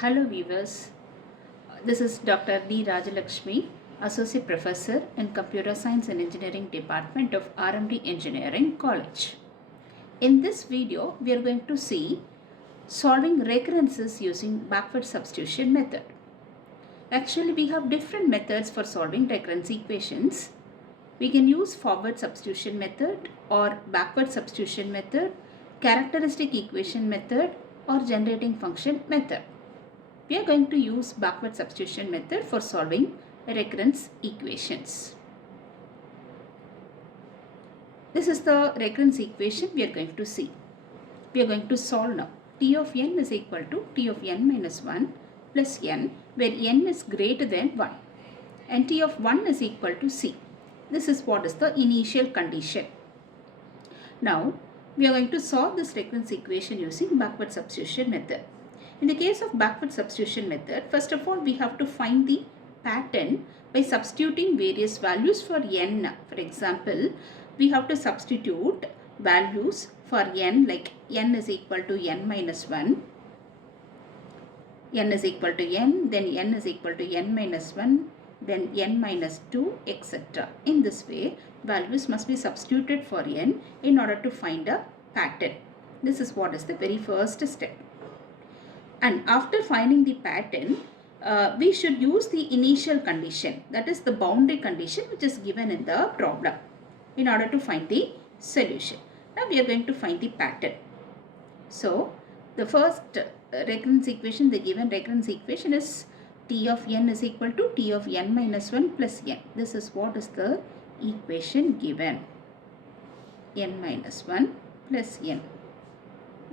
Hello viewers, this is Dr. D. Rajalakshmi, Associate Professor in Computer Science and Engineering Department of RMD Engineering College. In this video, we are going to see solving recurrences using backward substitution method. Actually, we have different methods for solving recurrence equations. We can use forward substitution method or backward substitution method, characteristic equation method or generating function method. We are going to use backward substitution method for solving recurrence equations. This is the recurrence equation we are going to see. We are going to solve now. T of n is equal to T of n minus 1 plus n, where n is greater than 1. And T of 1 is equal to C. This is what is the initial condition. Now, we are going to solve this recurrence equation using backward substitution method. In the case of backward substitution method, first of all, we have to find the pattern by substituting various values for n. For example, we have to substitute values for n, like n is equal to n minus 1, n is equal to n, then n is equal to n minus 1, then n minus 2, etc. In this way, values must be substituted for n in order to find a pattern. This is what is the very first step. And after finding the pattern, we should use the initial condition, that is the boundary condition which is given in the problem, in order to find the solution. Now we are going to find the pattern. So the first recurrence equation, the given recurrence equation is T of n is equal to T of n minus 1 plus n. This is what is the equation given, n minus 1 plus n.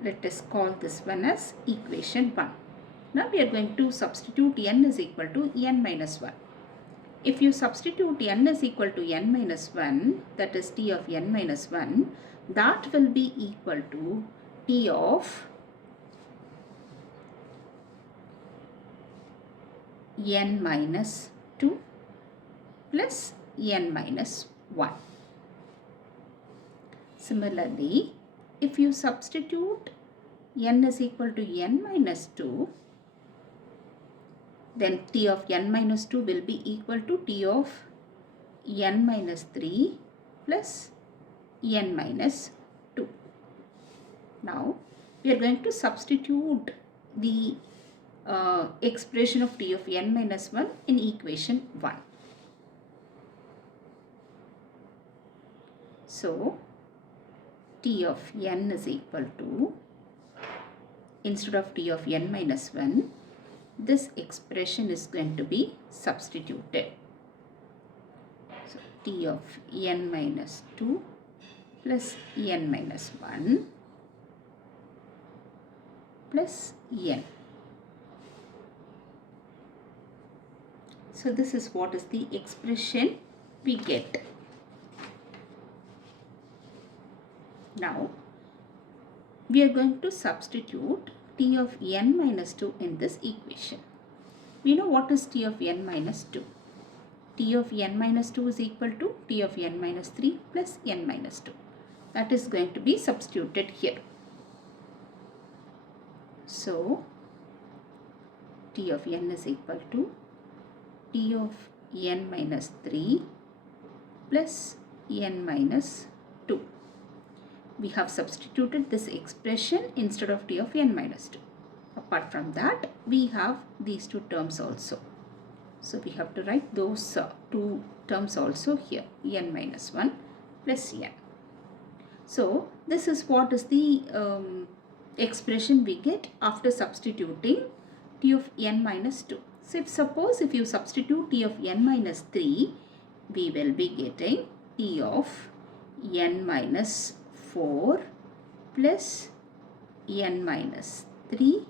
Let us call this one as equation 1. Now we are going to substitute n is equal to n minus 1. If you substitute n is equal to n minus 1, that is T of n minus 1, that will be equal to T of n minus 2 plus n minus 1. Similarly, if you substitute n is equal to n minus 2, then T of n minus 2 will be equal to T of n minus 3 plus n minus 2. Now, we are going to substitute the expression of T of n minus 1 in equation 1. So, T of n is equal to, instead of T of n minus 1, this expression is going to be substituted. So, T of n minus 2 plus n minus 1 plus n. So, this is what is the expression we get. Now, we are going to substitute T of n minus 2 in this equation. We know what is T of n minus 2. T of n minus 2 is equal to T of n minus 3 plus n minus 2. That is going to be substituted here. So, T of n is equal to T of n minus 3 plus n minus 2. We have substituted this expression instead of T of n minus 2. Apart from that, we have these two terms also. So, we have to write those two terms also here, n minus 1 plus n. So, this is what is the expression we get after substituting T of n minus 2. So, suppose if you substitute T of n minus 3, we will be getting T of n minus 4 plus n minus 3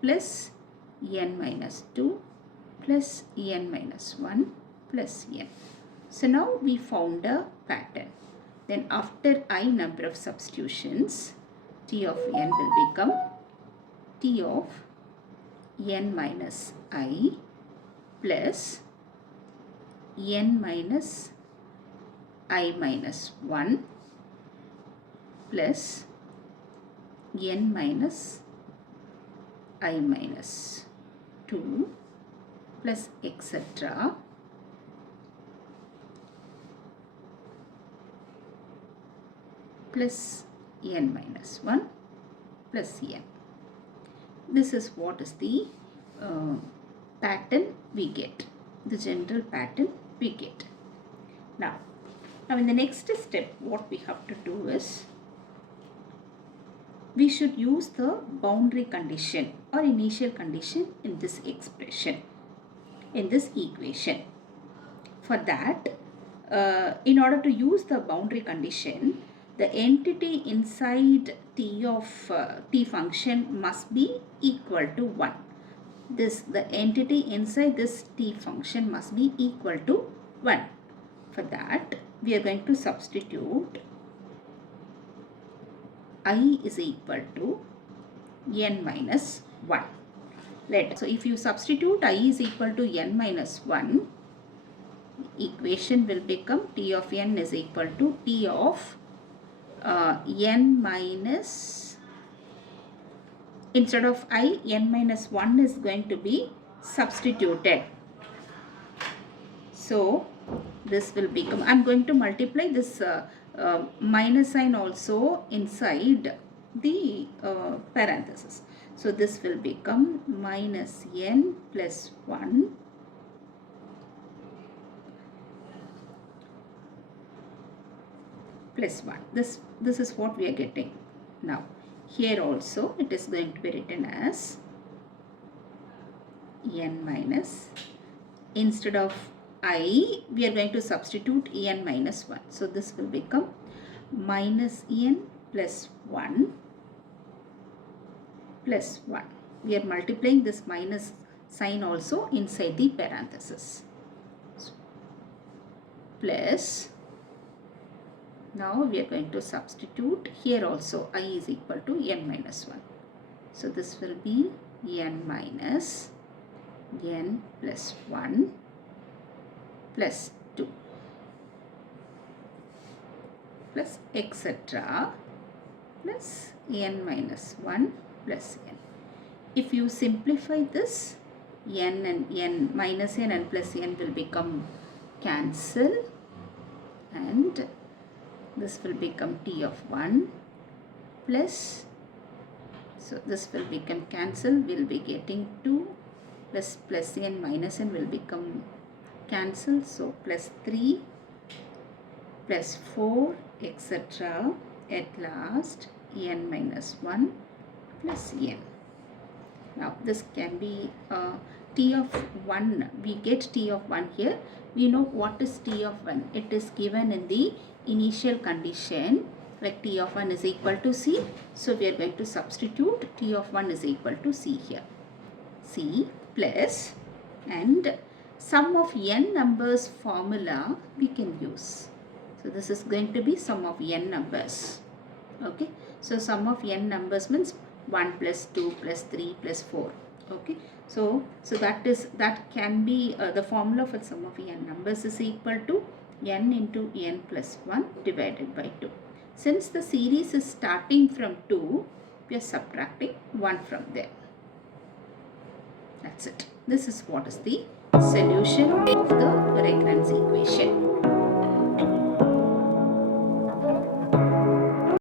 plus n minus 2 plus n minus 1 plus n. So, now we found a pattern. Then after I number of substitutions, T of n will become T of n minus I plus n minus I minus 1 plus n minus I minus 2 plus etc. plus n minus 1 plus n. This is what is the pattern we get, the general pattern we get. Now in the next step, what we have to do is, we should use the boundary condition or initial condition in this expression, in this equation. For that, in order to use the boundary condition, the entity inside t of t function must be equal to 1. The entity inside this t function must be equal to 1. For that, we are going to substitute I is equal to n minus 1. So if you substitute I is equal to n minus 1, equation will become t of n is equal to t of n minus, instead of I, n minus 1 is going to be substituted. So this will become, I am going to multiply this minus sign also inside the parenthesis. So this will become minus n plus 1 plus 1. This is what we are getting. Now here also it is going to be written as n minus, instead of I, we are going to substitute n minus 1. So this will become minus n plus 1 plus 1. We are multiplying this minus sign also inside the parenthesis. So, plus, now we are going to substitute here also I is equal to n minus 1. So this will be n minus n plus 1 plus 2 plus etc. plus n minus 1 plus n. If you simplify this, n and n, minus n and plus n will become cancel, and this will become t of 1 plus, so this will become cancel, we will be getting 2 plus n minus n will become cancel, so plus 3 plus 4 etc. at last n minus 1 plus n. Now this can be t of 1, we get t of 1 here. We know what is t of 1. It is given in the initial condition, like t of 1 is equal to c. So we are going to substitute t of 1 is equal to c here. C plus, and sum of n numbers formula we can use. So this is going to be sum of n numbers. Okay. So sum of n numbers means 1 plus 2 plus 3 plus 4. Okay. So that can be the formula for sum of n numbers is equal to n into n plus 1 divided by 2. Since the series is starting from 2, we are subtracting 1 from there. That's it. This is what is the solution of the recurrence equation.